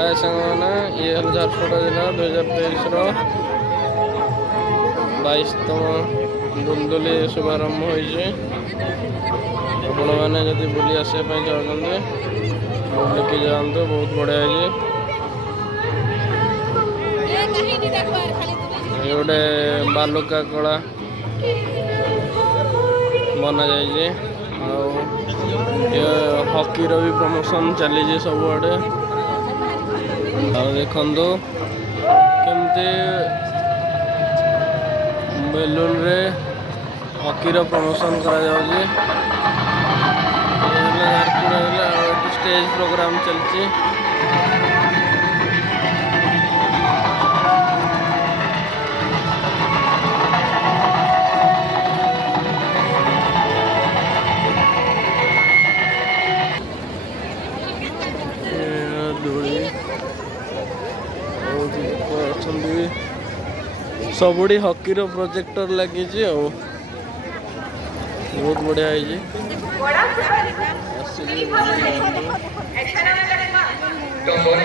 हाय संगना ये झारसुगुड़ा जिला 2023 22तम दुलदुली शुभारंभ होइए। आपण मैंने जदि बुली आसपा चाहते बुलिकी जातु, बहुत बढ़िया है। ये गोटे बालुका कला बना जाइए। हॉकीर भी प्रमोशन चली सबुआड़े। देखु केमती बेलून रे हॉकीर प्रमोशन करा जाउची। स्टेज प्रोग्राम चलची। सबुड़ी हॉकी रो प्रोजेक्टर लगी बहुत बढ़िया है। सब बुली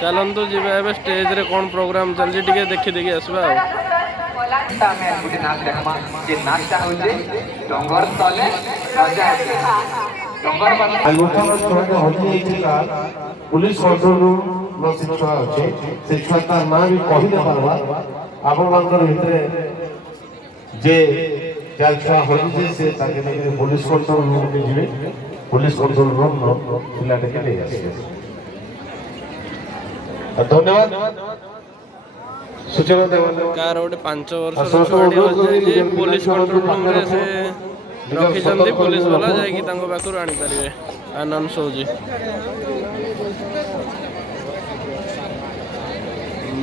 चलतु जी स्टेज रे कौन प्रोग्राम चलती टे देखी देखी आसवा। पुलिस कंट्रोल रूम शिक्षा अच्छे शिक्षा का ना भी कही न पारबा आपण मानकर भितरे जे जालछा होई से ताके ने पुलिस कंट्रोल रूम के जिवे पुलिस कंट्रोल रूम नो पिला के ले आसे। धन्यवाद सूचना देवन कार ओटे 5 वर्ष छोड़ी हो पुलिस कंट्रोल रूम रे से रखी जंदी पुलिस वाला जाय कि तांको बाकुर आनी परिवे। आनंद सोजी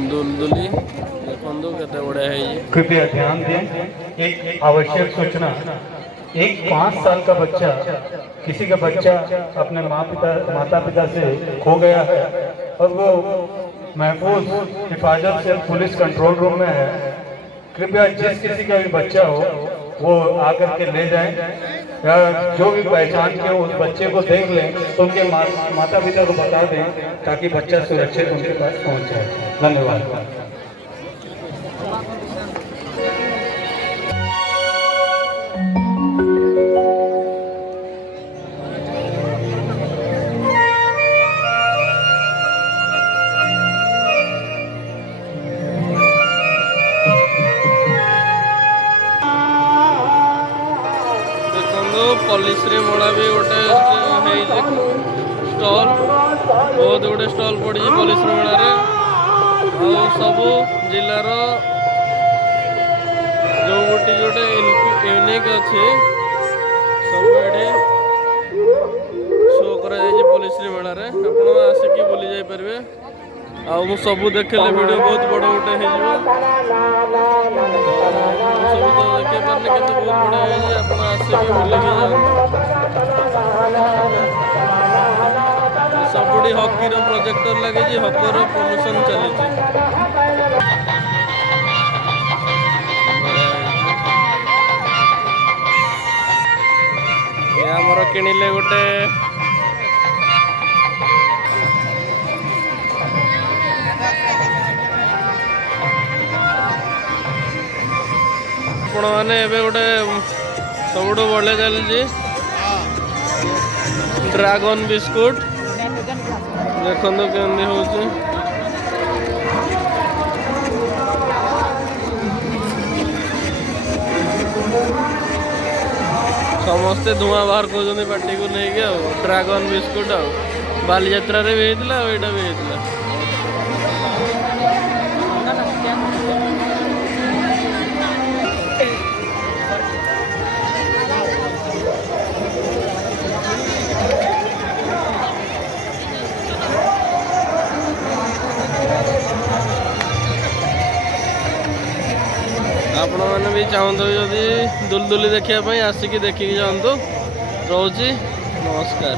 दुलदुली देखो केते बड़े है। कृपया ध्यान दें, एक आवश्यक सूचना। एक 5 साल का बच्चा, किसी का बच्चा अपने माता पिता से खो गया है और वो महफूज हिफाजत से पुलिस कंट्रोल रूम में है। कृपया जिस किसी का भी बच्चा हो वो आकर के ले जाएं या जो भी पहचान के उस बच्चे को देख लें तो उनके माता पिता को बता दें ताकि बच्चा सुरक्षित उनके पास पहुंच जाए। धन्यवाद। पुलिस रे मोड़ा भी गोटे स्टॉल बहुत गुटे स्टॉल पड़ी पुलिस मेला रे और सबू जिलार जो गोटे गोटे यूनिक अच्छे सब ये शो कर पुलिस मेला रे आप आसिकी बुली जापर। आउ सबू देखले वीडियो बहुत बड़ गोटे हो सब तो देखे पारे के बहुत बढ़िया है। आप आसिकी बुलिकी सबुड़ी हॉकी रो प्रोजेक्टर लगे हॉकी रो प्रमोशन चली। आमर किणिले गोटे आपण मैंने गोटे सब बढ़िया चलती ड्रैगन बिस्कुट देखो केमती हो समस्ते धुआं बाहर कर पार्टी को लेकिन ड्रैगन बिस्कुट बाली यात्रा रे भी होता यहाँ भी होता। ଆପଣମାନେ ବି ଚାହୁଁଥିବେ ଯଦି ଦୁଲଦୁଲି ଦେଖିବା ପାଇଁ ଆସିକି ଦେଖିକି ଯାଆନ୍ତୁ। ରହୁଛି, ନମସ୍କାର।